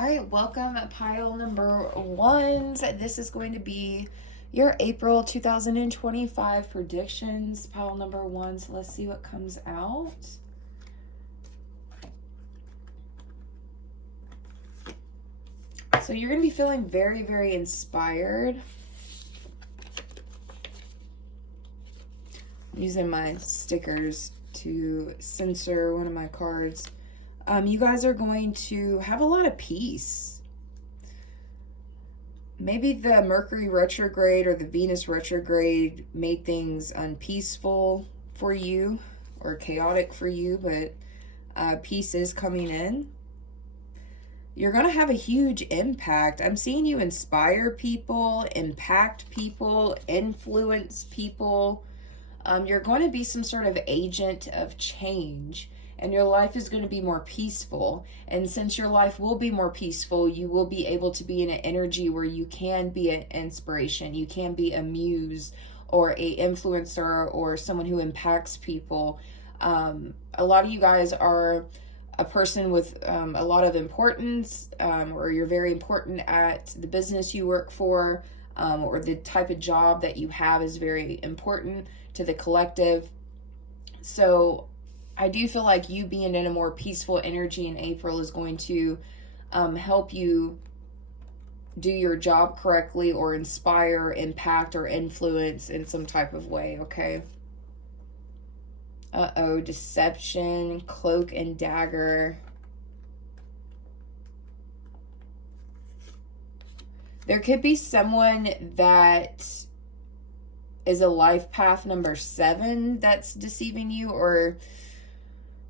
All right, welcome pile number ones. This is going to be your April 2025 predictions, pile number one. So let's see what comes out. So you're going to be feeling very, very inspired. I'm using my stickers to censor one of my cards. You guys are going to have a lot of peace. Maybe the Mercury retrograde or the Venus retrograde made things unpeaceful for you or chaotic for you, but peace is coming in. You're going to have a huge impact. I'm seeing you inspire people, impact people, influence people. You're going to be some sort of agent of change. And your life is going to be more peaceful. And since your life will be more peaceful, you will be able to be in an energy where you can be an inspiration. You can be a muse or a influencer or someone who impacts people. A lot of you guys are a person with a lot of importance, or you're very important at the business you work for, or the type of job that you have is very important to the collective. So I do feel like you being in a more peaceful energy in April is going to help you do your job correctly or inspire, impact, or influence in some type of way, okay? Uh-oh, deception, cloak and dagger. There could be someone that is a life path number 7 that's deceiving you, or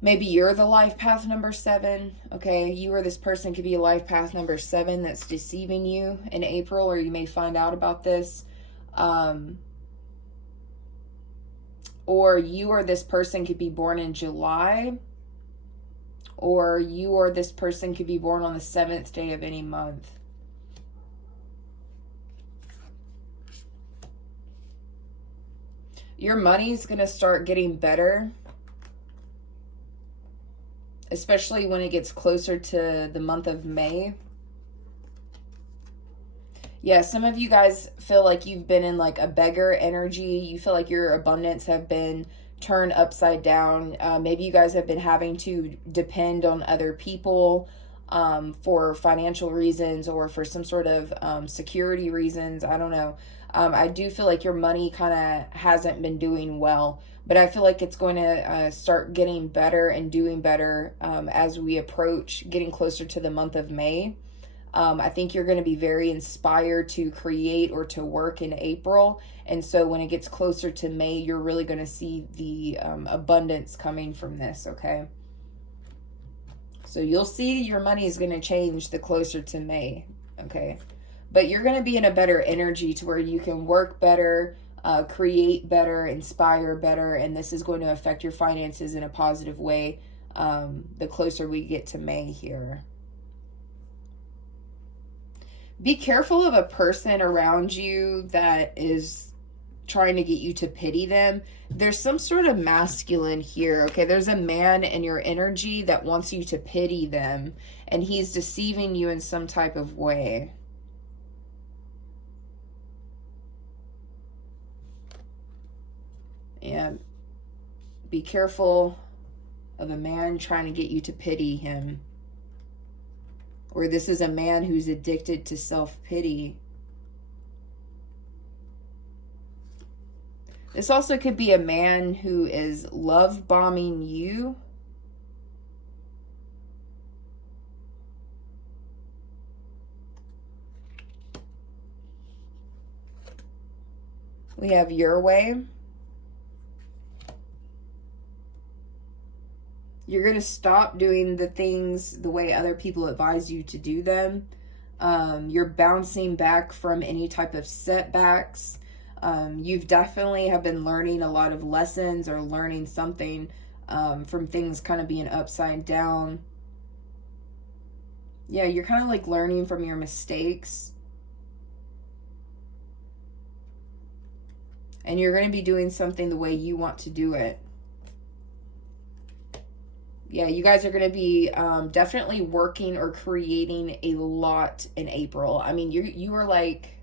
maybe you're the life path number 7, okay? You or this person could be a life path number 7 that's deceiving you in April, or you may find out about this. Or you or this person could be born in July, or you or this person could be born on the 7th day of any month. Your money's going to start getting better, especially when it gets closer to the month of May. Yeah, some of you guys feel like you've been in like a beggar energy. You feel like your abundance have been turned upside down. Maybe you guys have been having to depend on other people for financial reasons or for some sort of security reasons. I don't know. I do feel like your money kind of hasn't been doing well, but I feel like it's going to start getting better and doing better as we approach getting closer to the month of May. I think you're going to be very inspired to create or to work in April. And so when it gets closer to May, you're really going to see the abundance coming from this, okay? So you'll see your money is going to change the closer to May, okay? But you're going to be in a better energy to where you can work better, create better, inspire better, and this is going to affect your finances in a positive way the closer we get to May here. Be careful of a person around you that is trying to get you to pity them. There's some sort of masculine here, okay? There's a man in your energy that wants you to pity them, and he's deceiving you in some type of way. And be careful of a man trying to get you to pity him. Or this is a man who's addicted to self-pity. This also could be a man who is love bombing you. We have your way. You're going to stop doing the things the way other people advise you to do them. You're bouncing back from any type of setbacks. You've definitely have been learning a lot of lessons or learning something from things kind of being upside down. Yeah, you're kind of like learning from your mistakes. And you're going to be doing something the way you want to do it. Yeah, you guys are going to be definitely working or creating a lot in April. I mean, you are like,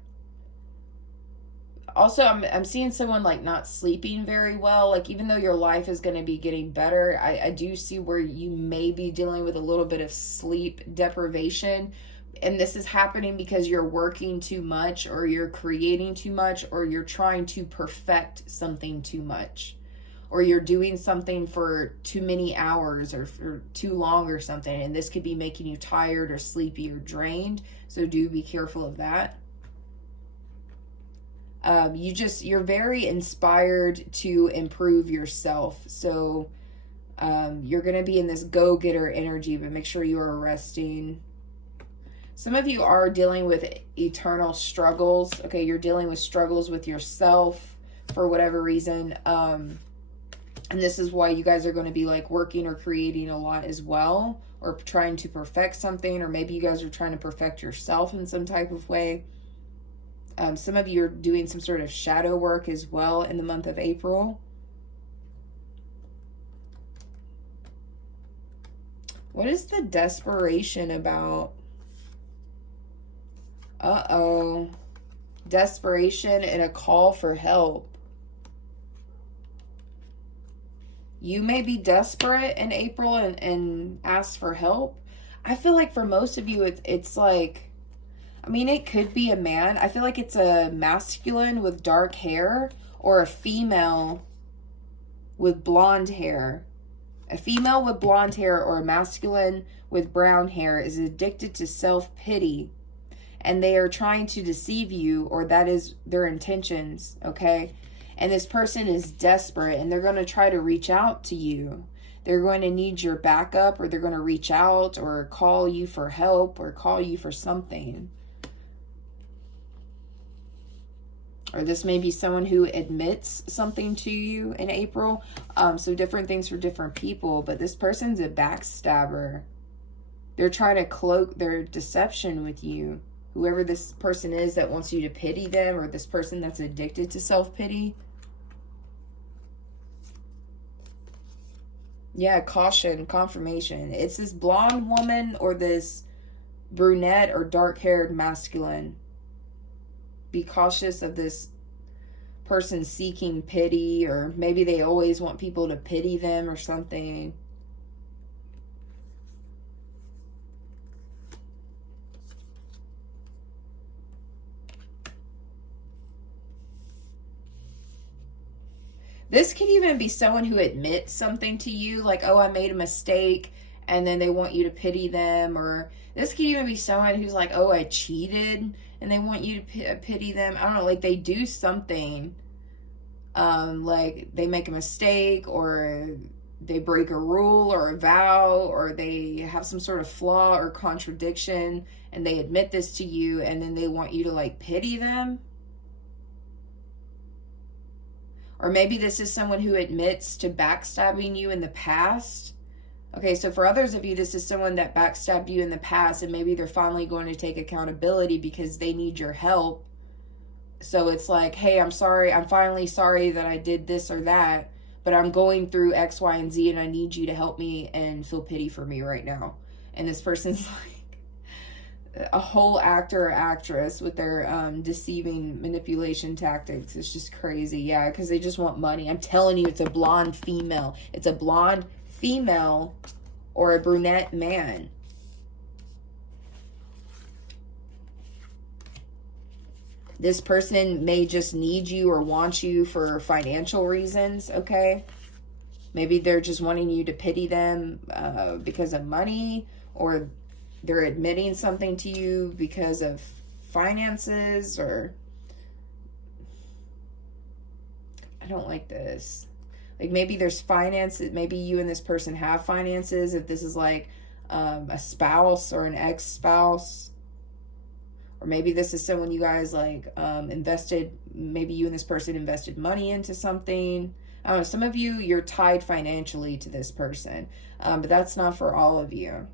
also I'm seeing someone like not sleeping very well. Like, even though your life is going to be getting better, I do see where you may be dealing with a little bit of sleep deprivation. And this is happening because you're working too much, or you're creating too much, or you're trying to perfect something too much, or you're doing something for too many hours or for too long or something, and this could be making you tired or sleepy or drained. So do be careful of that. You're very inspired to improve yourself. So you're going to be in this go-getter energy, but make sure you are resting. Some of you are dealing with eternal struggles. Okay, you're dealing with struggles with yourself for whatever reason. And this is why you guys are going to be like working or creating a lot as well, or trying to perfect something, or maybe you guys are trying to perfect yourself in some type of way. Some of you are doing some sort of shadow work as well in the month of April. What is the desperation about? Uh-oh. Desperation and a call for help. You may be desperate in April and ask for help. I feel like for most of you, it's like, I mean, it could be a man. I feel like it's a masculine with dark hair, or a female with blonde hair. A female with blonde hair or a masculine with brown hair is addicted to self-pity, and they are trying to deceive you, or that is their intentions, okay? And this person is desperate, and they're going to try to reach out to you. They're going to need your backup, or they're going to reach out or call you for help or call you for something. Or this may be someone who admits something to you in April. So different things for different people, but this person's a backstabber. They're trying to cloak their deception with you. Whoever this person is that wants you to pity them, or this person that's addicted to self-pity. Yeah, caution, confirmation. It's this blonde woman or this brunette or dark-haired masculine. Be cautious of this person seeking pity, or maybe they always want people to pity them or something. This could even be someone who admits something to you, like, oh, I made a mistake, and then they want you to pity them. Or this could even be someone who's like, oh, I cheated, and they want you to pity them. I don't know, like they do something, like they make a mistake, or they break a rule or a vow, or they have some sort of flaw or contradiction, and they admit this to you, and then they want you to like pity them. Or maybe this is someone who admits to backstabbing you in the past. Okay, so for others of you, this is someone that backstabbed you in the past, and maybe they're finally going to take accountability because they need your help. So it's like, hey, I'm sorry. I'm finally sorry that I did this or that, but I'm going through X, Y, and Z, and I need you to help me and feel pity for me right now. And this person's like a whole actor or actress with their deceiving manipulation tactics. It's just crazy. Yeah, because they just want money. I'm telling you, it's a blonde female. It's a blonde female or a brunette man. This person may just need you or want you for financial reasons, okay? Maybe they're just wanting you to pity them because of money, or they're admitting something to you because of finances, or I don't like this. Like maybe there's finances, maybe you and this person have finances, if this is like a spouse or an ex-spouse. Or maybe this is someone you guys like invested, maybe you and this person invested money into something. I don't know, some of you, you're tied financially to this person, but that's not for all of you.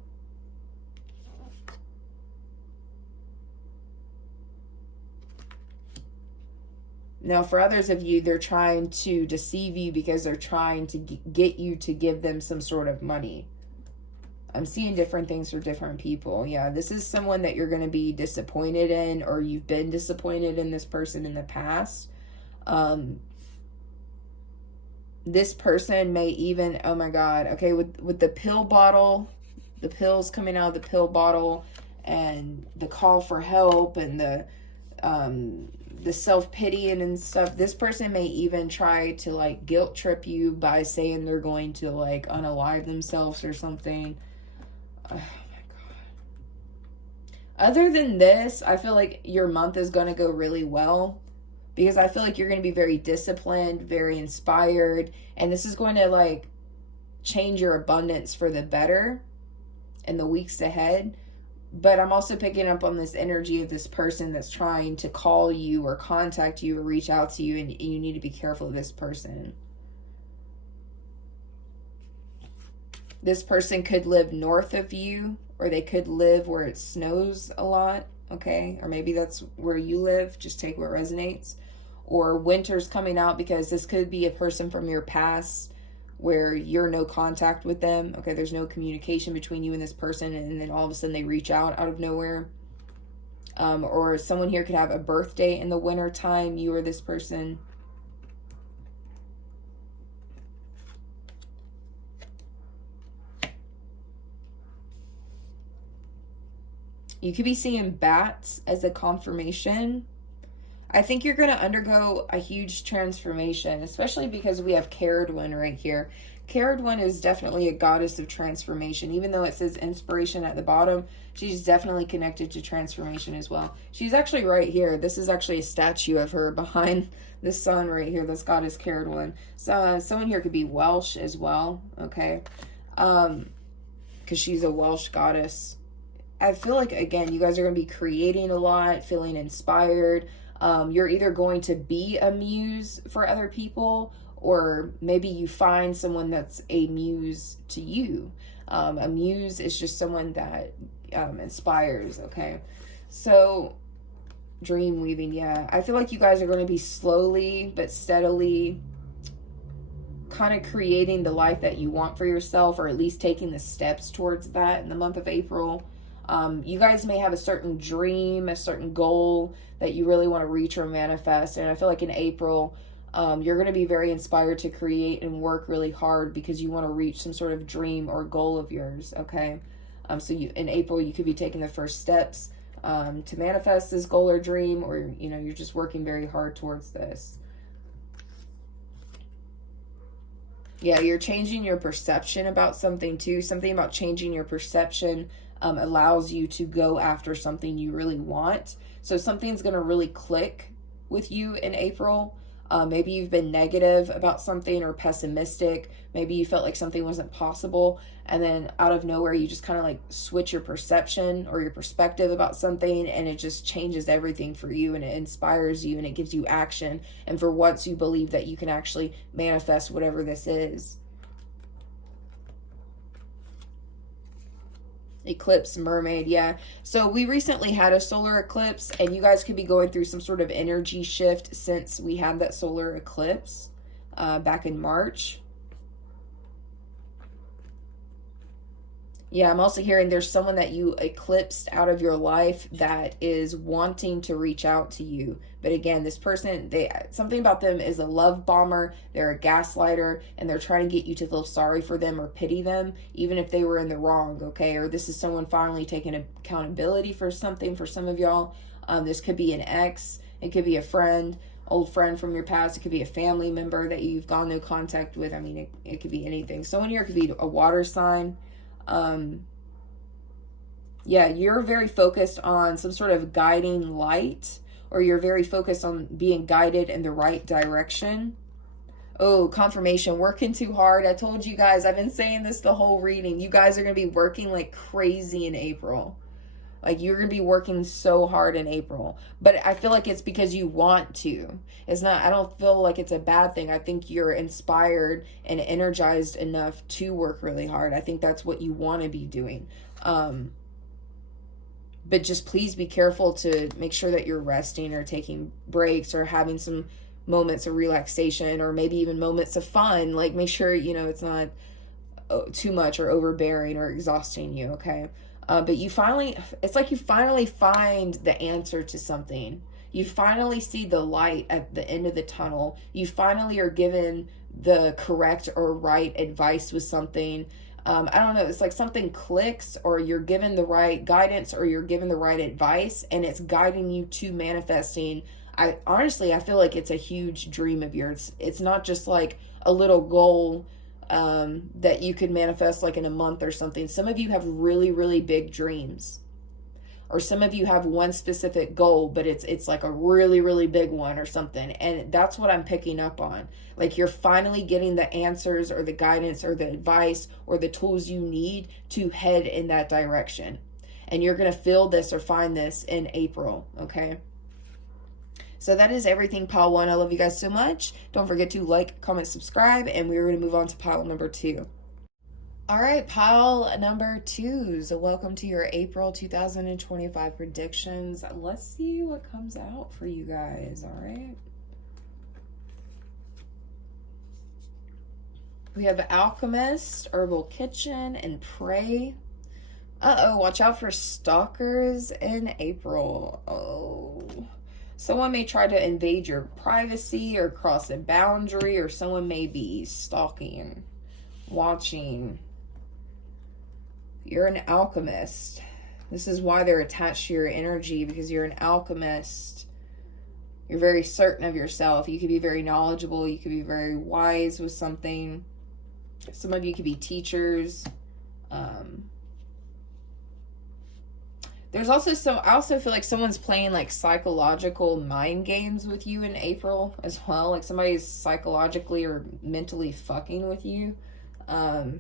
Now, for others of you, they're trying to deceive you because they're trying to get you to give them some sort of money. I'm seeing different things for different people. Yeah, this is someone that you're going to be disappointed in, or you've been disappointed in this person in the past. This person may even, oh my God, okay, with the pill bottle, the pills coming out of the pill bottle, and the call for help, and the self-pitying and stuff, this person may even try to like guilt trip you by saying they're going to like unalive themselves or something. Oh my God. Other than this, I feel like your month is going to go really well, because I feel like you're going to be very disciplined, very inspired, and this is going to like change your abundance for the better in the weeks ahead. But I'm also picking up on this energy of this person that's trying to call you or contact you or reach out to you, and you need to be careful of this person. This person could live north of you, or they could live where it snows a lot, okay? Or maybe that's where you live. Just take what resonates. Or winter's coming out, because this could be a person from your past where you're no contact with them. Okay, there's no communication between you and this person, and then all of a sudden they reach out of nowhere. Or someone here could have a birthday in the winter time, you or this person. You could be seeing bats as a confirmation. I think you're going to undergo a huge transformation, especially because we have Caradwen right here. Caradwen is definitely a goddess of transformation. Even though it says inspiration at the bottom, she's definitely connected to transformation as well. She's actually right here. This is actually a statue of her behind the sun right here. This goddess Caradwen. So someone here could be Welsh as well, okay? Because she's a Welsh goddess. I feel like, again, you guys are going to be creating a lot, feeling inspired. You're either going to be a muse for other people, or maybe you find someone that's a muse to you. A muse is just someone that inspires, okay? So, dream weaving, yeah. I feel like you guys are going to be slowly but steadily kind of creating the life that you want for yourself, or at least taking the steps towards that in the month of April. You guys may have a certain dream, a certain goal that you really want to reach or manifest. And I feel like in April, you're going to be very inspired to create and work really hard, because you want to reach some sort of dream or goal of yours, okay? So in April, you could be taking the first steps to manifest this goal or dream, or, you know, you're just working very hard towards this. Yeah, you're changing your perception about something too. Something about changing your perception allows you to go after something you really want. So something's going to really click with you in April. Maybe you've been negative about something or pessimistic. Maybe you felt like something wasn't possible, and then out of nowhere you just kind of like switch your perception or your perspective about something, and it just changes everything for you, and it inspires you, and it gives you action. And for once you believe that you can actually manifest whatever this is. Eclipse, mermaid, yeah. So we recently had a solar eclipse, and you guys could be going through some sort of energy shift since we had that solar eclipse back in March. Yeah, I'm also hearing there's someone that you eclipsed out of your life that is wanting to reach out to you. But again, this person, something about them is a love bomber, they're a gaslighter, and they're trying to get you to feel sorry for them or pity them, even if they were in the wrong, okay? Or this is someone finally taking accountability for something for some of y'all. This could be an ex, it could be a friend, old friend from your past, it could be a family member that you've gone no contact with. I mean, it could be anything. Someone here could be a water sign. Yeah, you're very focused on some sort of guiding light, or you're very focused on being guided in the right direction. Oh, confirmation, working too hard. I told you guys, I've been saying this the whole reading. You guys are going to be working like crazy in April. Like, you're going to be working so hard in April. But I feel like it's because you want to. It's not, I don't feel like it's a bad thing. I think you're inspired and energized enough to work really hard. I think that's what you want to be doing. But just please be careful to make sure that you're resting or taking breaks or having some moments of relaxation, or maybe even moments of fun. Like, make sure, you know, it's not too much or overbearing or exhausting you, okay? But it's like you finally find the answer to something. You finally see the light at the end of the tunnel. You finally are given the correct or right advice with something. I don't know, it's like something clicks, or you're given the right guidance, or you're given the right advice, and it's guiding you to manifesting. I feel like it's a huge dream of yours. It's not just like a little goal that you could manifest like in a month or something. Some of you have really, really big dreams, or some of you have one specific goal, but it's like a really, really big one or something. And that's what I'm picking up on. Like, you're finally getting the answers or the guidance or the advice or the tools you need to head in that direction. And you're going to feel this or find this in April, okay? So that is everything, pile 1. I love you guys so much. Don't forget to like, comment, subscribe, and we're going to move on to pile number 2. All right, pile number 2. So welcome to your April 2025 predictions. Let's see what comes out for you guys, all right? We have Alchemist, Herbal Kitchen, and Pray. Uh-oh, watch out for stalkers in April. Oh. Someone may try to invade your privacy or cross a boundary, or someone may be stalking, watching. You're an alchemist. This is why they're attached to your energy, because you're an alchemist. You're very certain of yourself. You could be very knowledgeable. You could be very wise with something. Some of you could be teachers. There's also I also feel like someone's playing like psychological mind games with you in April as well. Like somebody's psychologically or mentally fucking with you. But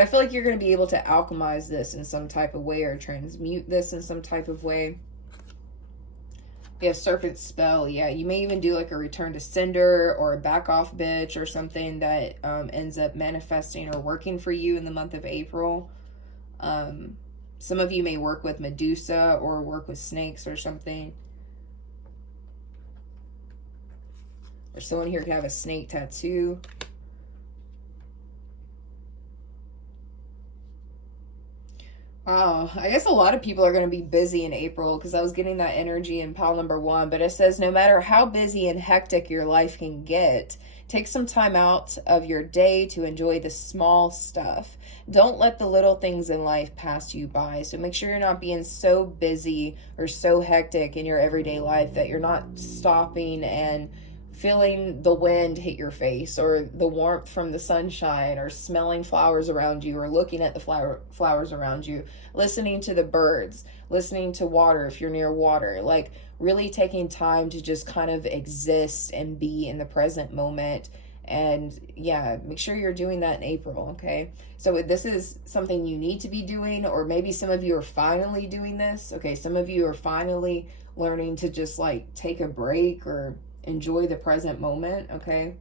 I feel like you're going to be able to alchemize this in some type of way, or transmute this in some type of way. We have Serpent Spell. Yeah, you may even do like a return to sender or a back off bitch or something that ends up manifesting or working for you in the month of April. Some of you may work with Medusa or work with snakes or something. Or someone here could have a snake tattoo. Wow, I guess a lot of people are going to be busy in April, because I was getting that energy in pile number 1. But it says no matter how busy and hectic your life can get, take some time out of your day to enjoy the small stuff. Don't let the little things in life pass you by. So make sure you're not being so busy or so hectic in your everyday life that you're not stopping and feeling the wind hit your face, or the warmth from the sunshine, or smelling flowers around you, or looking at the flowers around you, listening to the birds, listening to water if you're near water. Like, really taking time to just kind of exist and be in the present moment. And yeah, make sure you're doing that in April, okay? So this is something you need to be doing, or maybe some of you are finally doing this. Okay, some of you are finally learning to just like take a break or enjoy the present moment, okay?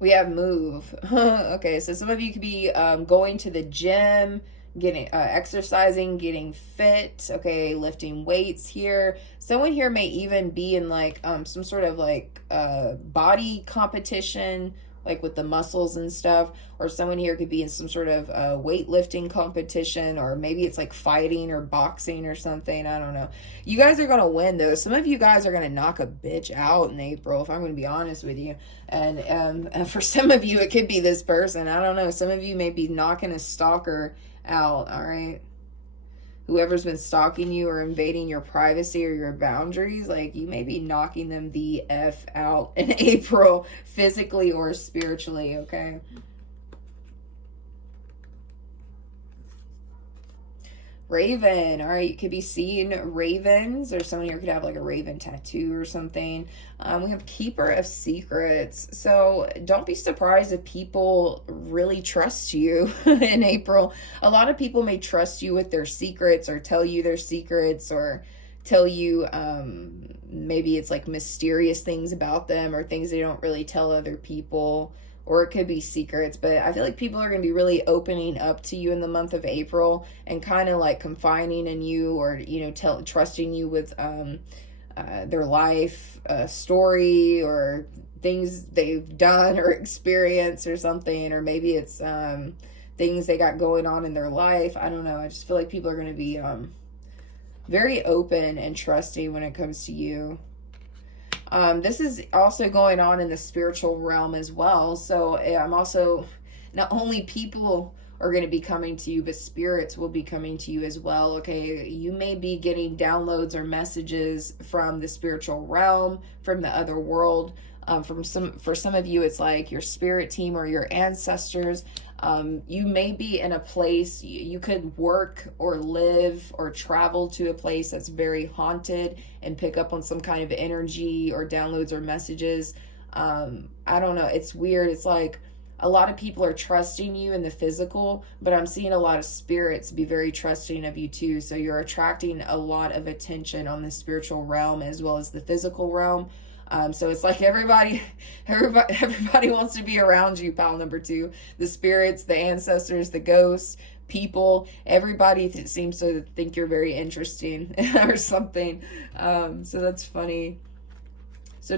We have Move. Okay, so some of you could be going to the gym, getting exercising, getting fit, okay, lifting weights here. Someone here may even be in like some sort of like body competition, like with the muscles and stuff, or someone here could be in some sort of weightlifting competition, or maybe it's like fighting or boxing or something. I don't know. You guys are going to win though. Some of you guys are going to knock a bitch out in April, if I'm going to be honest with you. And for some of you, it could be this person. I don't know. Some of you may be knocking a stalker out, all right? Whoever's been stalking you or invading your privacy or your boundaries, like, you may be knocking them the F out in April, physically or spiritually, okay? Raven. All right, you could be seeing ravens, or someone here could have like a raven tattoo or something. We have Keeper of Secrets. So don't be surprised if people really trust you in April. A lot of people may trust you with their secrets, or tell you their secrets, or tell you maybe it's like mysterious things about them, or things they don't really tell other people. Or it could be secrets, but I feel like people are going to be really opening up to you in the month of April, and kind of like confiding in you, or, you know, trusting you with their life story, or things they've done or experienced or something, or maybe it's things they got going on in their life. I don't know. I just feel like people are going to be very open and trusting when it comes to you. This is also going on in the spiritual realm as well. So I'm also, not only people are going to be coming to you, but spirits will be coming to you as well. Okay, you may be getting downloads or messages from the spiritual realm, from the other world. For some of you, it's like your spirit team or your ancestors. You may be in a place, you could work or live or travel to a place that's very haunted and pick up on some kind of energy or downloads or messages. I don't know. It's weird. It's like a lot of people are trusting you in the physical, but I'm seeing a lot of spirits be very trusting of you too. So you're attracting a lot of attention on the spiritual realm as well as the physical realm. So it's like everybody wants to be around you, pal number 2. The spirits, the ancestors, the ghosts, people, everybody seems to think you're very interesting or something. So that's funny. So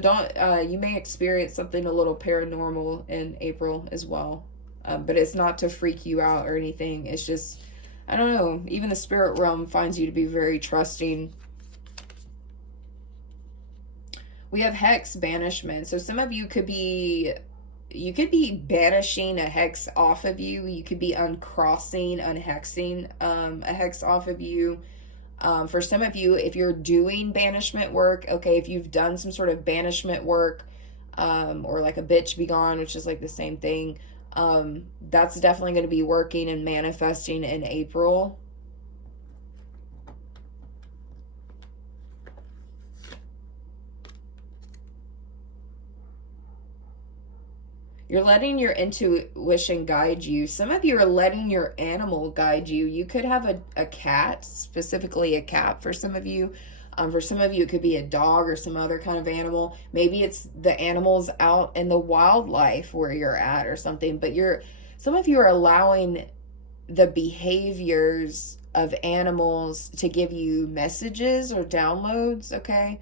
you may experience something a little paranormal in April as well. But it's not to freak you out or anything. It's just, I don't know, even the spirit realm finds you to be very trusting. We have hex banishment. So some of you could be banishing a hex off of you. You could be unhexing a hex off of you. For some of you, if you're doing banishment work, okay, if you've done some sort of banishment work, or like a bitch be gone, which is like the same thing, that's definitely going to be working and manifesting in April. You're letting your intuition guide you. Some of you are letting your animal guide you. You could have a cat, specifically a cat for some of you. For some of you, it could be a dog or some other kind of animal. Maybe it's the animals out in the wildlife where you're at or something. But some of you are allowing the behaviors of animals to give you messages or downloads, okay?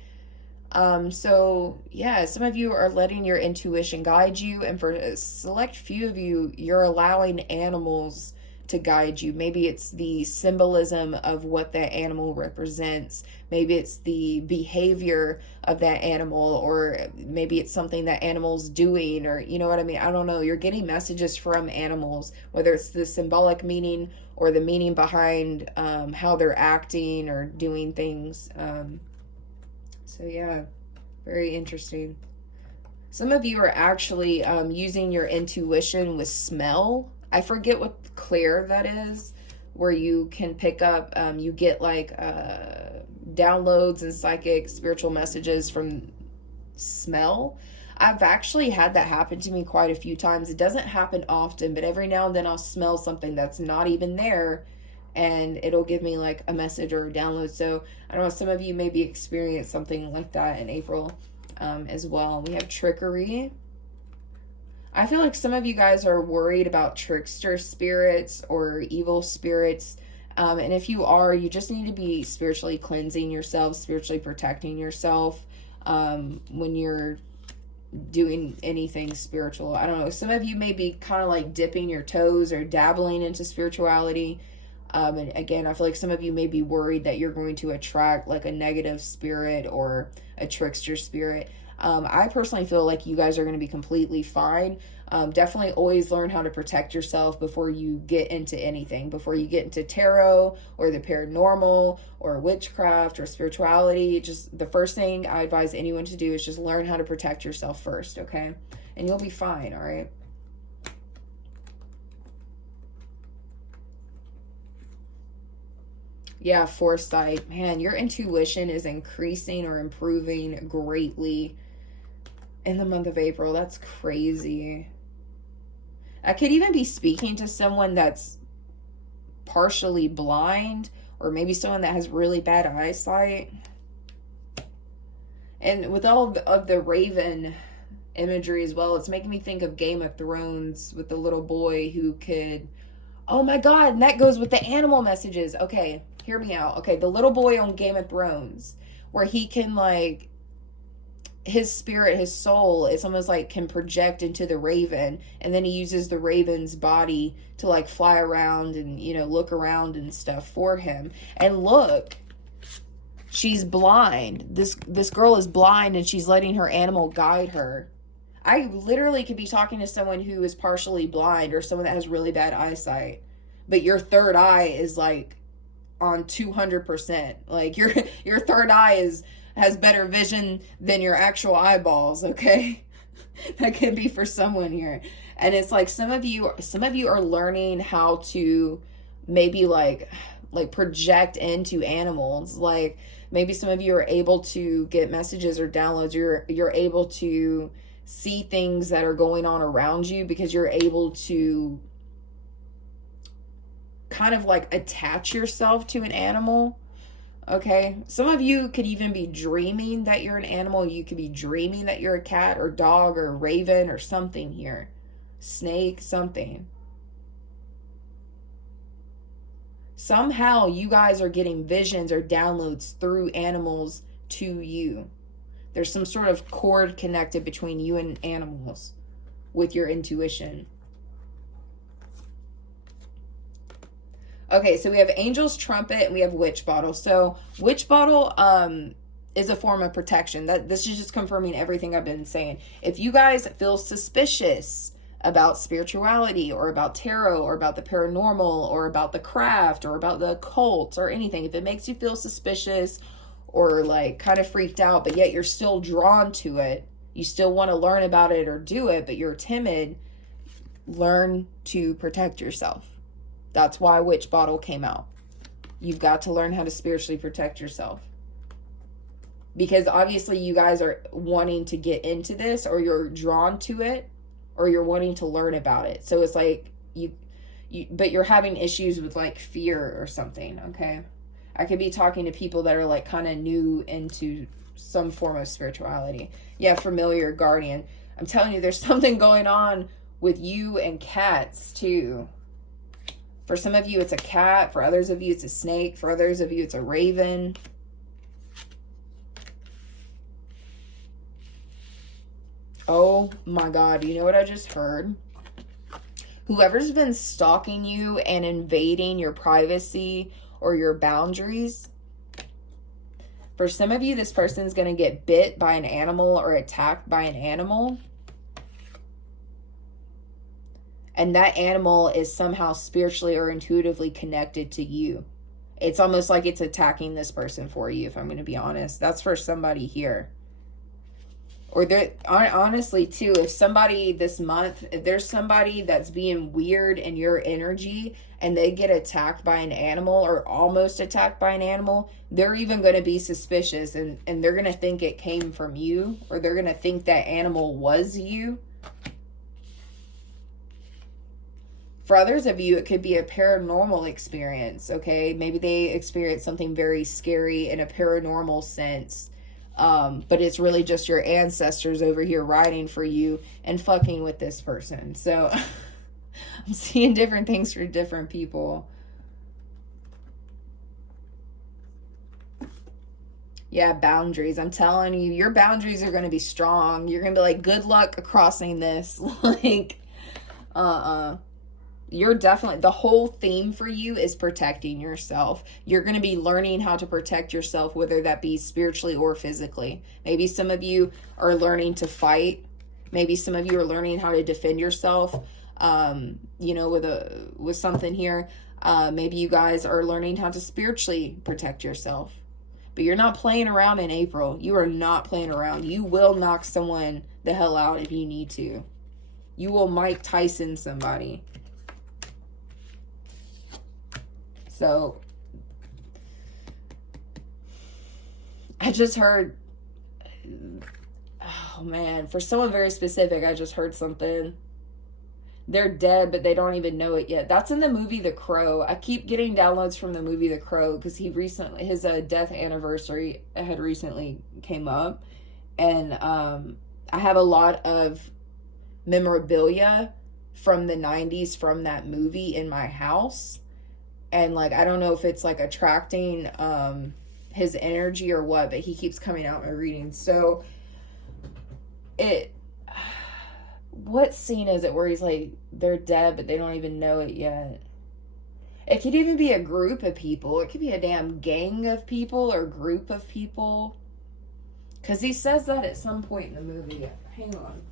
So yeah, some of you are letting your intuition guide you, and for a select few of you, you're allowing animals to guide you. Maybe it's the symbolism of what that animal represents. Maybe it's the behavior of that animal, or maybe it's something that animal's doing, or you know what I mean? I don't know. You're getting messages from animals, whether it's the symbolic meaning or the meaning behind how they're acting or doing things. So yeah, very interesting. Some of you are actually using your intuition with smell. I forget what clair that is, where you can pick up, you get like downloads and psychic spiritual messages from smell. I've actually had that happen to me quite a few times. It doesn't happen often, but every now and then I'll smell something that's not even there, and it'll give me like a message or a download. So I don't know, some of you maybe experience something like that in April as well. We have trickery. I feel like some of you guys are worried about trickster spirits or evil spirits. And if you are, you just need to be spiritually cleansing yourself, spiritually protecting yourself when you're doing anything spiritual. I don't know. Some of you may be kind of like dipping your toes or dabbling into spirituality. And again, I feel like some of you may be worried that you're going to attract like a negative spirit or a trickster spirit. I personally feel like you guys are going to be completely fine. Definitely always learn how to protect yourself before you get into anything, before you get into tarot or the paranormal or witchcraft or spirituality. Just the first thing I advise anyone to do is just learn how to protect yourself first, okay? And you'll be fine, all right? Yeah, foresight. Man, your intuition is increasing or improving greatly in the month of April. That's crazy. I could even be speaking to someone that's partially blind, or maybe someone that has really bad eyesight. And with all of the raven imagery as well, it's making me think of Game of Thrones with the little boy who could... Oh my God, and that goes with the animal messages. Okay, hear me out. Okay, the little boy on Game of Thrones, where he can like... his spirit, his soul, it's almost like can project into the raven, and then he uses the raven's body to like fly around and, you know, look around and stuff for him. And look, she's blind. This girl is blind, and she's letting her animal guide her. I literally could be talking to someone who is partially blind, or someone that has really bad eyesight, but your third eye is like on 200%. Like your third eye has better vision than your actual eyeballs, okay? That could be for someone here. And it's like some of you are learning how to maybe like project into animals. Like maybe some of you are able to get messages or downloads. You're able to see things that are going on around you because you're able to kind of like attach yourself to an animal. Okay, some of you could even be dreaming that you're an animal. You could be dreaming that you're a cat or dog or raven or something here. Snake, something. Somehow you guys are getting visions or downloads through animals to you. There's some sort of cord connected between you and animals with your intuition. Okay, so we have Angel's Trumpet and we have Witch Bottle. So Witch Bottle is a form of protection. This is just confirming everything I've been saying. If you guys feel suspicious about spirituality or about tarot or about the paranormal or about the craft or about the occult or anything, if it makes you feel suspicious or like kind of freaked out, but yet you're still drawn to it, you still want to learn about it or do it, but you're timid, learn to protect yourself. That's why Witch Bottle came out. You've got to learn how to spiritually protect yourself. Because obviously you guys are wanting to get into this, or you're drawn to it, or you're wanting to learn about it. So it's like but you're having issues with like fear or something, okay? I could be talking to people that are like kind of new into some form of spirituality. Yeah, familiar, guardian. I'm telling you, there's something going on with you and cats too. For some of you, it's a cat. For others of you, it's a snake. For others of you, it's a raven. Oh my God. You know what I just heard? Whoever's been stalking you and invading your privacy or your boundaries, for some of you, this person's going to get bit by an animal or attacked by an animal. And that animal is somehow spiritually or intuitively connected to you. It's almost like it's attacking this person for you, if I'm going to be honest. That's for somebody here. Or honestly, too, if somebody this month, if there's somebody that's being weird in your energy and they get attacked by an animal or almost attacked by an animal, they're even going to be suspicious and they're going to think it came from you, or they're going to think that animal was you. For others of you, it could be a paranormal experience, okay? Maybe they experienced something very scary in a paranormal sense. But it's really just your ancestors over here riding for you and fucking with this person. So I'm seeing different things for different people. Yeah, boundaries. I'm telling you, your boundaries are going to be strong. You're going to be like, good luck crossing this. Like, you're definitely, the whole theme for you is protecting yourself. You're going to be learning how to protect yourself, whether that be spiritually or physically. Maybe some of you are learning to fight. Maybe some of you are learning how to defend yourself, you know, with something here. Maybe you guys are learning how to spiritually protect yourself. But you're not playing around in April. You are not playing around. You will knock someone the hell out if you need to. You will Mike Tyson somebody. So, I just heard, oh man, for someone very specific, I just heard something. They're dead, but they don't even know it yet. That's in the movie The Crow. I keep getting downloads from the movie The Crow because his death anniversary had recently came up. And I have a lot of memorabilia from the 90s from that movie in my house. And like, I don't know if it's like attracting his energy or what, but he keeps coming out in my readings. So it, what scene is it where he's like, they're dead, but they don't even know it yet? It could even be a group of people. It could be a damn gang of people or group of people. Because he says that at some point in the movie. Hang on.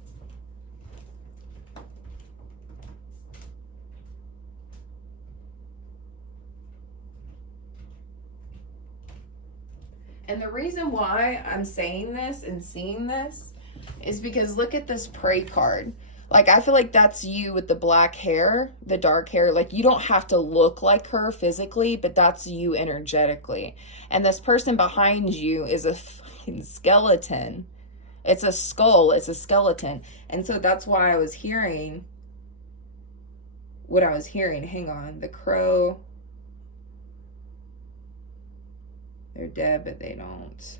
And the reason why I'm saying this and seeing this is because look at this pray card. Like, I feel like that's you with the black hair, the dark hair. Like, you don't have to look like her physically, but that's you energetically. And this person behind you is a fucking skeleton. It's a skull. It's a skeleton. And so that's why I was hearing what I was hearing. Hang on. The crow. They're dead, but they don't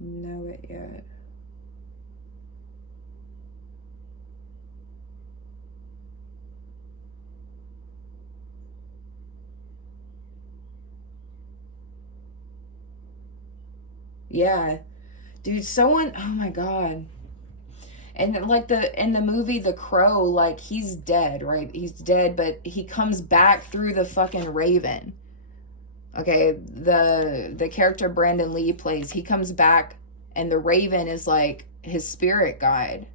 know it yet. Yeah. Dude, someone, oh my God. And like in the movie The Crow, like he's dead, right? He's dead, but he comes back through the fucking Raven. Okay, the character Brandon Lee plays, he comes back and the Raven is like his spirit guide.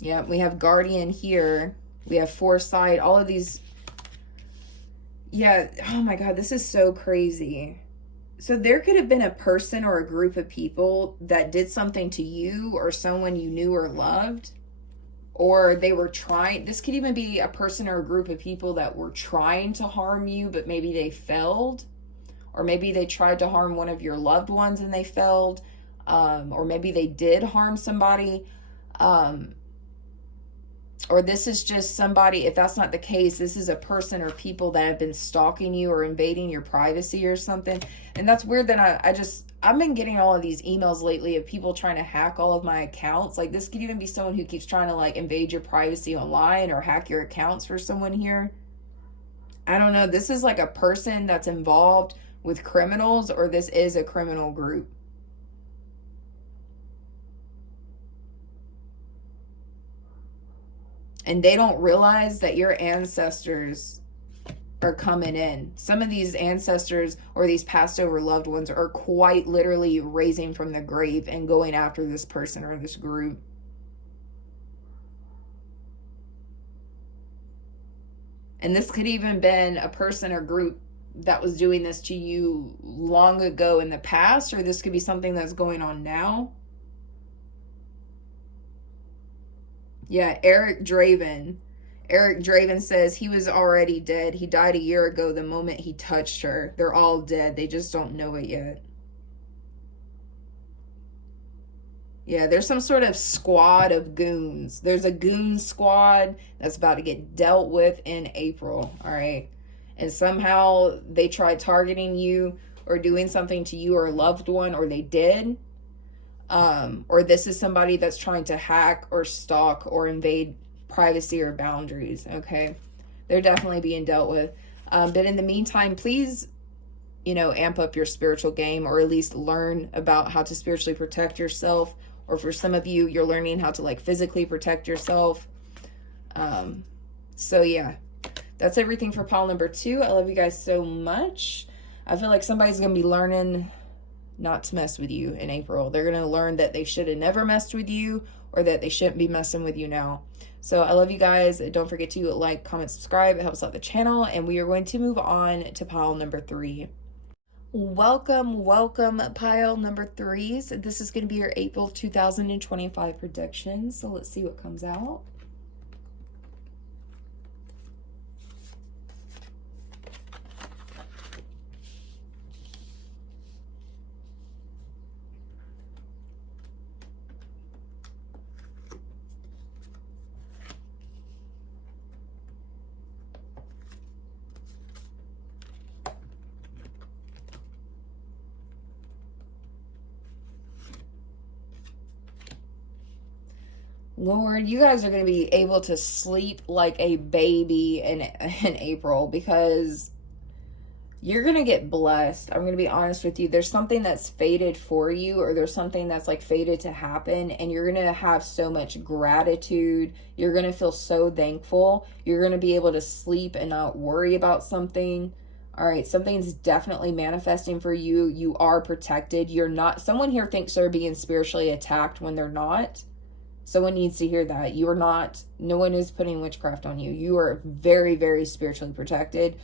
Yeah, we have Guardian here. We have Foresight, all of these. Yeah, oh my God, this is so crazy. So there could have been a person or a group of people that did something to you or someone you knew or loved, or they were trying, this could even be a person or a group of people that were trying to harm you, but maybe they failed, or maybe they tried to harm one of your loved ones and they failed, or maybe they did harm somebody, or this is just somebody, if that's not the case, this is a person or people that have been stalking you or invading your privacy or something. And that's weird that I've been getting all of these emails lately of people trying to hack all of my accounts. Like, this could even be someone who keeps trying to like invade your privacy online or hack your accounts for someone here. I don't know. This is like a person that's involved with criminals, or this is a criminal group. And they don't realize that your ancestors are coming in. Some of these ancestors or these passed over loved ones are quite literally raising from the grave and going after this person or this group. And this could even been a person or group that was doing this to you long ago in the past, or this could be something that's going on now. Yeah, Eric Draven. Eric Draven says he was already dead. He died a year ago the moment he touched her. They're all dead. They just don't know it yet. Yeah, there's some sort of squad of goons. There's a goon squad that's about to get dealt with in April, all right? And somehow they tried targeting you or doing something to you or a loved one, or they did. Or this is somebody that's trying to hack or stalk or invade privacy or boundaries, okay? They're definitely being dealt with. But in the meantime, please, amp up your spiritual game, or at least learn about how to spiritually protect yourself. Or for some of you, you're learning how to like physically protect yourself. So yeah, that's everything for pile number 2. I love you guys so much. I feel like somebody's going to be learning not to mess with you in April. They're going to learn that they should have never messed with you, or that they shouldn't be messing with you now. So I love you guys. Don't forget to like, comment, subscribe. It helps out the channel. And we are going to move on to pile number 3. Welcome, pile number 3s. This is going to be your April 2025 prediction. So let's see what comes out. Lord, you guys are going to be able to sleep like a baby in April, because You're going to get blessed. I'm going to be honest with you. There's something that's fated for you, or there's something that's like fated to happen, and you're going to have so much gratitude. You're going to feel so thankful. You're going to be able to sleep and not worry about something. All right, something's definitely manifesting for you. You are protected. You're not, someone here thinks they're being spiritually attacked when they're not. Someone needs to hear that. You are not, no one is putting witchcraft on you. You are very, very spiritually protected.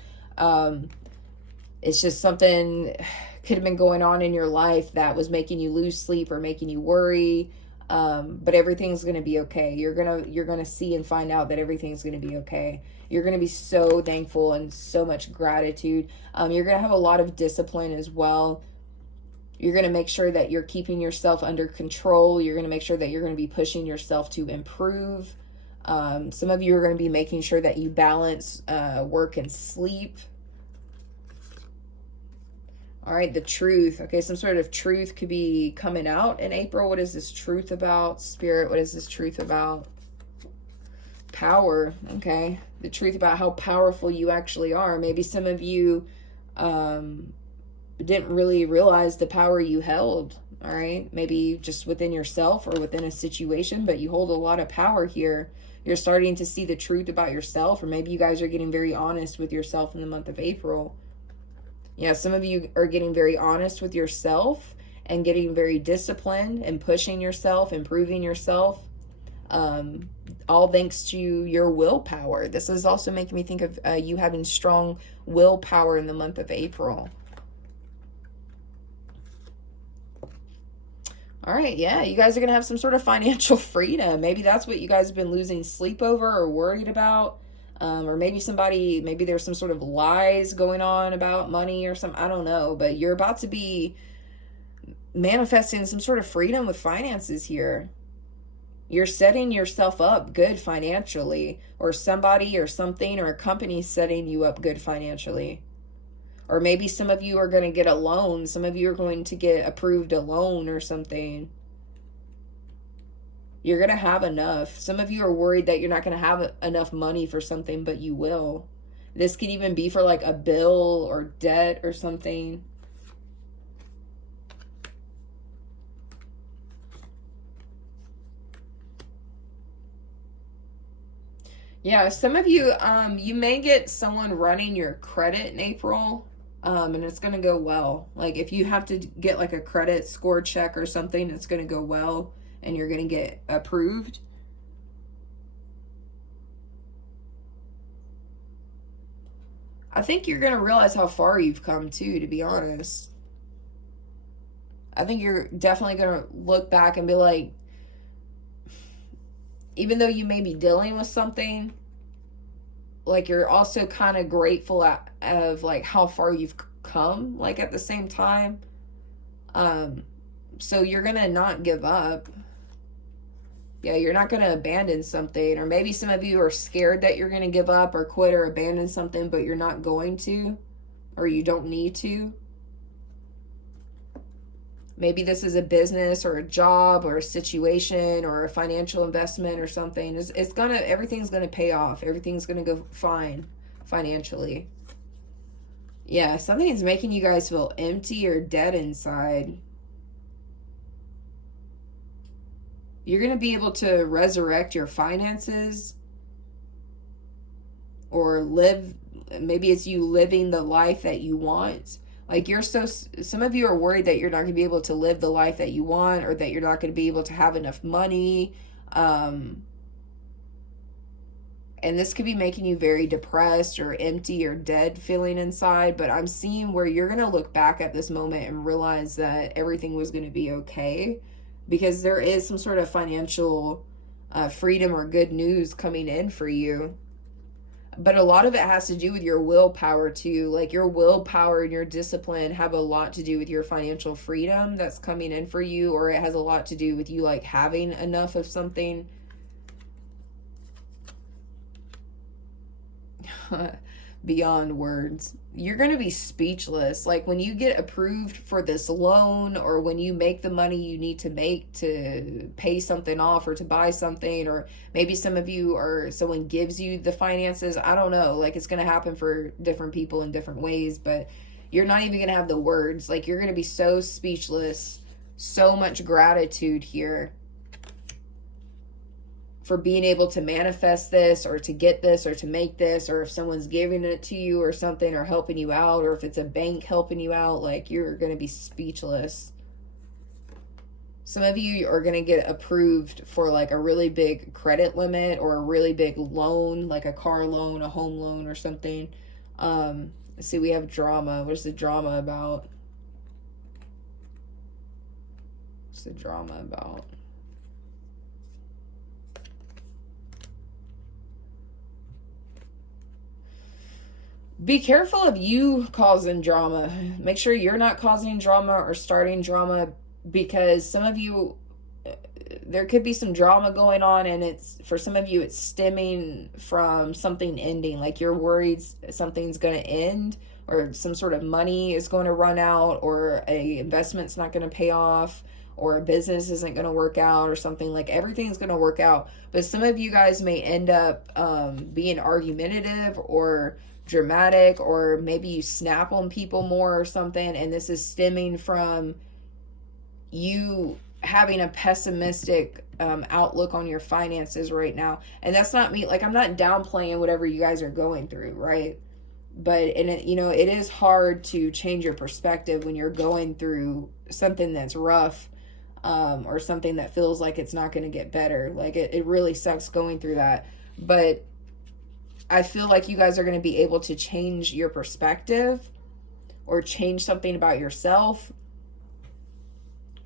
It's just something could have been going on in your life that was making you lose sleep or making you worry. But everything's going to be okay. You're going to see and find out that everything's going to be okay. You're going to be so thankful and so much gratitude. You're going to have a lot of discipline as well. You're going to make sure that you're keeping yourself under control. You're going to make sure that you're going to be pushing yourself to improve. Some of you are going to be making sure that you balance work and sleep. All right, the truth. Okay, some sort of truth could be coming out in April. What is this truth about? Spirit, what is this truth about? Power. Okay, the truth about how powerful you actually are. Maybe some of you didn't really realize the power you held. All right, maybe just within yourself or within a situation, but you hold a lot of power here. You're starting to see the truth about yourself, or maybe you guys are getting very honest with yourself in the month of April. Yeah, some of you are getting very honest with yourself and getting very disciplined and pushing yourself, improving yourself. All thanks to your willpower. This is also making me think of you having strong willpower in the month of April. All right, yeah, you guys are going to have some sort of financial freedom. Maybe that's what you guys have been losing sleep over or worried about. Or maybe maybe there's some sort of lies going on about money or something. I don't know, but you're about to be manifesting some sort of freedom with finances here. You're setting yourself up good financially, or somebody or something or a company setting you up good financially. Or maybe some of you are going to get a loan. Some of you are going to get approved a loan or something. You're going to have enough. Some of you are worried that you're not going to have enough money for something, but you will. This could even be for like a bill or debt or something. Yeah, some of you, you may get someone running your credit in April, and it's going to go well. Like if you have to get like a credit score check or something, it's going to go well. And you're going to get approved. I think you're going to realize how far you've come too, to be honest. I think you're definitely going to look back and be like, even though you may be dealing with something, like you're also kind of grateful of like how far you've come, like at the same time. So you're going to not give up. Yeah, you're not going to abandon something. Or maybe some of you are scared that you're going to give up or quit or abandon something, but you're not going to, or you don't need to. Maybe this is a business or a job or a situation or a financial investment or something. Everything's going to pay off. Everything's going to go fine financially. Yeah, something is making you guys feel empty or dead inside. You're going to be able to resurrect your finances or maybe it's you living the life that you want. Like some of you are worried that you're not going to be able to live the life that you want, or that you're not going to be able to have enough money. And this could be making you very depressed or empty or dead feeling inside. But I'm seeing where you're going to look back at this moment and realize that everything was going to be okay. Because there is some sort of financial freedom or good news coming in for you. But a lot of it has to do with your willpower too. Like your willpower and your discipline have a lot to do with your financial freedom that's coming in for you. Or it has a lot to do with you like having enough of something. beyond words. You're going to be speechless. Like when you get approved for this loan, or when you make the money you need to make to pay something off or to buy something, or maybe some of you, or someone gives you the finances. I don't know. Like it's going to happen for different people in different ways, but you're not even going to have the words. Like you're going to be so speechless. So much gratitude here for being able to manifest this, or to get this, or to make this, or if someone's giving it to you or something, or helping you out, or if it's a bank helping you out. Like you're going to be speechless. Some of you are going to get approved for like a really big credit limit, or a really big loan, like a car loan, a home loan, or something. Let's see, we have drama. What's the drama about? What's the drama about? Be careful of you causing drama. Make sure you're not causing drama or starting drama, because some of you, there could be some drama going on, and it's, for some of you, it's stemming from something ending. Like you're worried something's going to end, or some sort of money is going to run out, or a investment's not going to pay off, or a business isn't going to work out, or something. Like everything's going to work out. But some of you guys may end up being argumentative or dramatic, or maybe you snap on people more or something, and this is stemming from you having a pessimistic outlook on your finances right now. And that's not me, like I'm not downplaying whatever you guys are going through, right? But and it, you know, it is hard to change your perspective when you're going through something that's rough, or something that feels like it's not going to get better. Like it really sucks going through that. But I feel like you guys are going to be able to change your perspective, or change something about yourself,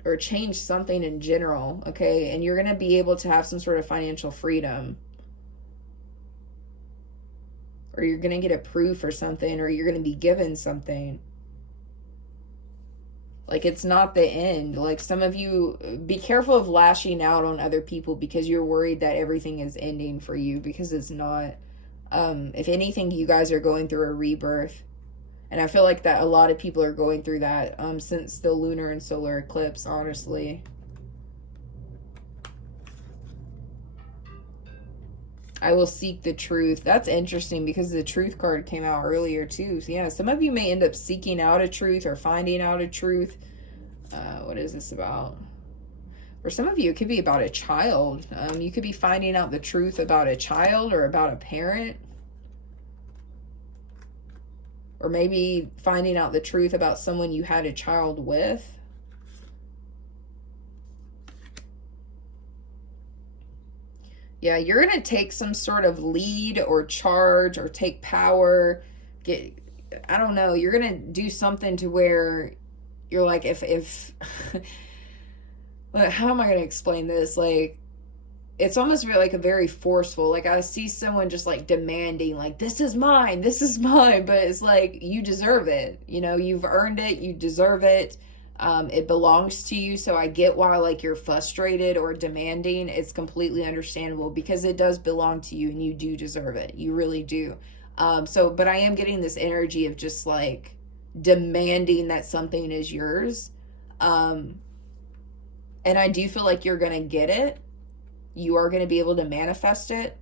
or change something in general, okay? And you're going to be able to have some sort of financial freedom, or you're going to get approved for something, or you're going to be given something. Like it's not the end. Like some of you, be careful of lashing out on other people because you're worried that everything is ending for you, because it's not. If anything, you guys are going through a rebirth. And I feel like that a lot of people are going through that since the lunar and solar eclipse, honestly. I will seek the truth. That's interesting, because the truth card came out earlier too. So yeah, some of you may end up seeking out a truth, or finding out a truth. What is this about? For some of you, it could be about a child. You could be finding out the truth about a child, or about a parent. Or maybe finding out the truth about someone you had a child with. Yeah, you're going to take some sort of lead or charge, or take power. I don't know, you're going to do something to where you're like, if how am I going to explain this? Like, it's almost like a very forceful, like I see someone just like demanding, like, this is mine, but it's like, you deserve it. You know, you've earned it, you deserve it. It belongs to you. So I get why like you're frustrated or demanding. It's completely understandable, because it does belong to you and you do deserve it. You really do. But I am getting this energy of just like demanding that something is yours. And I do feel like you're going to get it. You are going to be able to manifest it.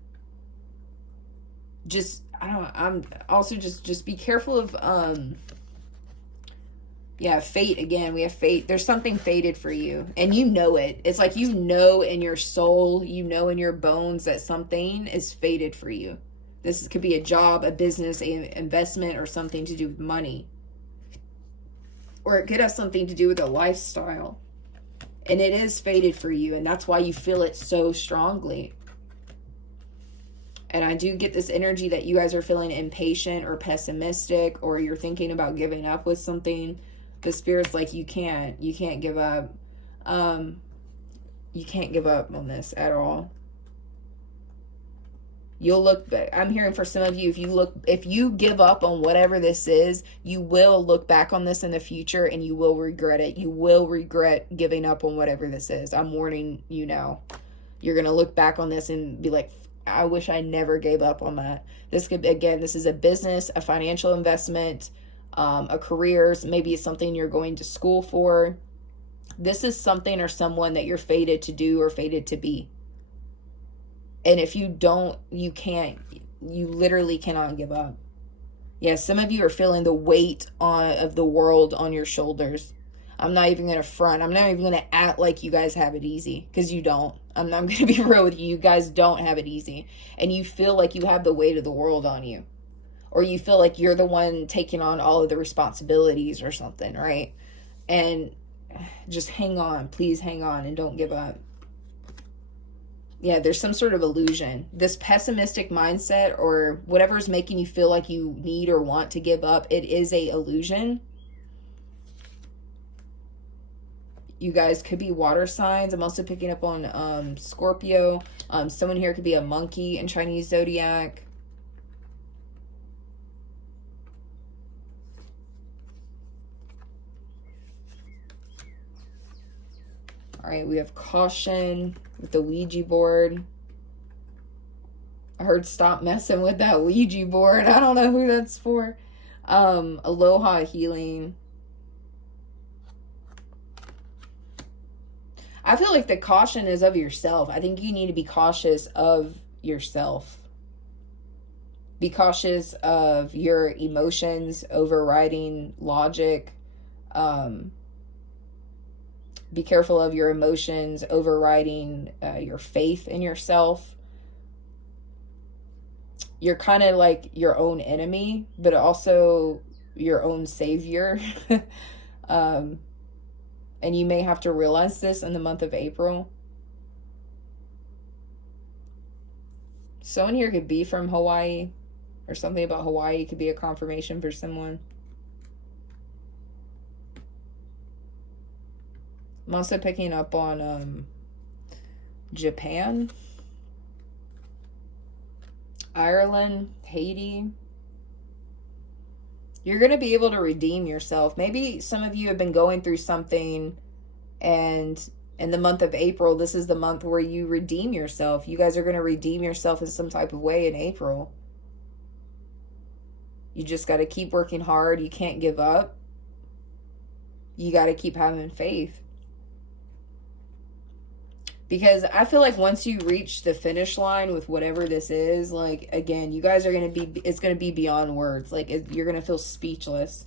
Just, I don't know. I'm also just be careful of, yeah, fate again. We have fate. There's something fated for you, and you know it. It's like, you know in your soul, you know in your bones that something is fated for you. This could be a job, a business, an investment, or something to do with money. Or it could have something to do with a lifestyle. And it is fated for you, and that's why you feel it so strongly. And I do get this energy that you guys are feeling impatient or pessimistic, or you're thinking about giving up with something. The Spirit's like, you can't give up. You can't give up on this at all. You'll look back. I'm hearing for some of you, if you give up on whatever this is, you will look back on this in the future and you will regret it. You will regret giving up on whatever this is. I'm warning you now. You're going to look back on this and be like, I wish I never gave up on that. This could, again, this is a business, a financial investment, a career. Maybe it's something you're going to school for. This is something or someone that you're fated to do or fated to be. And if you don't, you literally cannot give up. Yeah, some of you are feeling the weight of the world on your shoulders. I'm not even going to front. I'm not even going to act like you guys have it easy, because you don't. I'm going to be real with you. You guys don't have it easy. And you feel like you have the weight of the world on you. Or you feel like you're the one taking on all of the responsibilities or something, right? And just hang on. Please hang on and don't give up. Yeah, there's some sort of illusion. This pessimistic mindset or whatever is making you feel like you need or want to give up, it is a illusion. You guys could be water signs. I'm also picking up on Scorpio. Someone here could be a monkey in Chinese zodiac. All right, we have caution with the Ouija board. I heard stop messing with that Ouija board. I don't know who that's for. Aloha healing. I feel like the caution is of yourself. I think you need to be cautious of yourself. Be cautious of your emotions overriding logic. Be careful of your emotions overriding your faith in yourself. You're kind of like your own enemy, but also your own savior. And you may have to realize this in the month of April. Someone here could be from Hawaii, or something about Hawaii could be a confirmation for someone. I'm also picking up on Japan, Ireland, Haiti. You're going to be able to redeem yourself. Maybe some of you have been going through something, and in the month of April, this is the month where you redeem yourself. You guys are going to redeem yourself in some type of way in April. You just got to keep working hard. You can't give up. You got to keep having faith. Because I feel like once you reach the finish line with whatever this is, like, again, you guys are going to be, it's going to be beyond words. Like, you're going to feel speechless.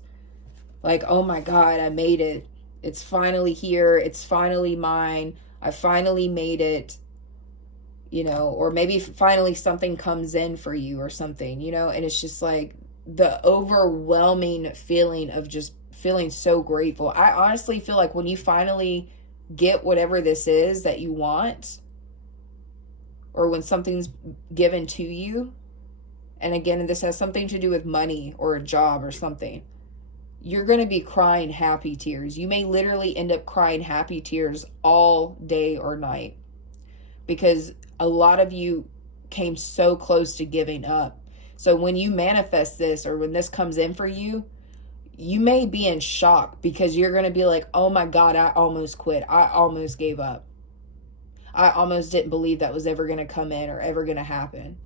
Like, oh my God, I made it. It's finally here. It's finally mine. I finally made it. You know, or maybe finally something comes in for you or something, you know, and it's just like the overwhelming feeling of just feeling so grateful. I honestly feel like when you finally get whatever this is that you want, or when something's given to you, and again, this has something to do with money or a job or something, you're going to be crying happy tears. You may literally end up crying happy tears all day or night, because a lot of you came so close to giving up. So when you manifest this, or when this comes in for you, you may be in shock, because you're going to be like, oh my God, I almost quit. I almost gave up. I almost didn't believe that was ever going to come in or ever going to happen.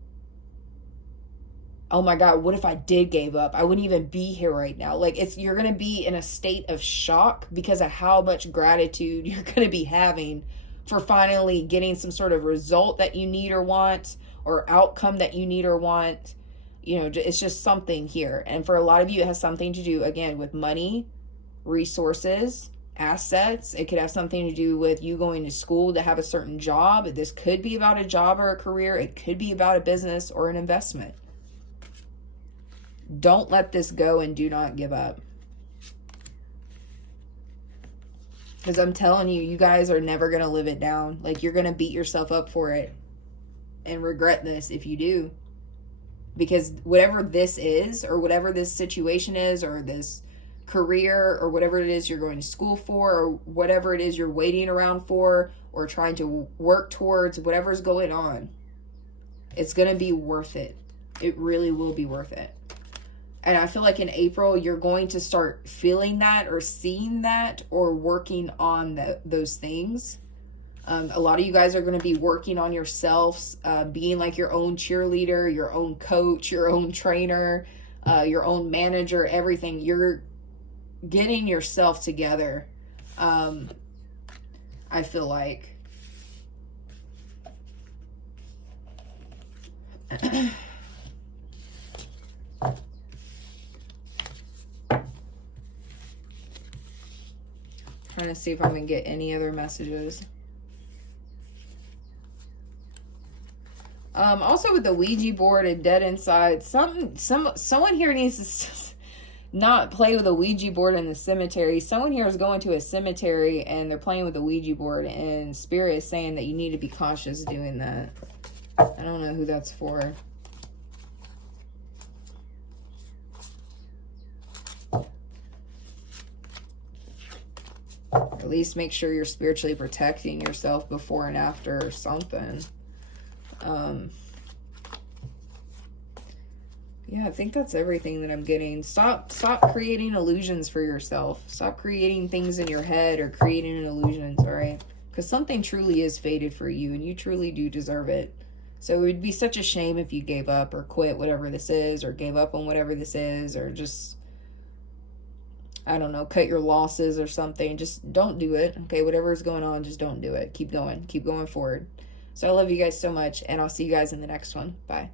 Oh my God, what if I did give up? I wouldn't even be here right now. Like, you're going to be in a state of shock because of how much gratitude you're going to be having for finally getting some sort of result that you need or want, or outcome that you need or want. You know, it's just something here. And for a lot of you, it has something to do, again, with money, resources, assets. It could have something to do with you going to school to have a certain job. This could be about a job or a career. It could be about a business or an investment. Don't let this go, and do not give up. Because I'm telling you, you guys are never going to live it down. Like, you're going to beat yourself up for it and regret this if you do. Because whatever this is, or whatever this situation is, or this career, or whatever it is you're going to school for, or whatever it is you're waiting around for, or trying to work towards, whatever's going on, it's going to be worth it. It really will be worth it. And I feel like in April, you're going to start feeling that, or seeing that, or working on those things. A lot of you guys are going to be working on yourselves, being like your own cheerleader, your own coach, your own trainer, your own manager, everything. You're getting yourself together. I feel like. Trying to see if I can get any other messages. Also with the Ouija board and dead inside, someone here needs to not play with a Ouija board in the cemetery. Someone here is going to a cemetery and they're playing with a Ouija board, and Spirit is saying that you need to be cautious doing that. I don't know who that's for. Or at least make sure you're spiritually protecting yourself before and after or something. Yeah, I think that's everything that I'm getting. Stop creating illusions for yourself. Stop creating things in your head or creating illusions, all right? Because something truly is fated for you, and you truly do deserve it. So it would be such a shame if you gave up or quit whatever this is, or gave up on whatever this is, or just, I don't know, cut your losses or something. Just don't do it, okay? Whatever is going on, just don't do it. Keep going. Keep going forward. So I love you guys so much, and I'll see you guys in the next one. Bye.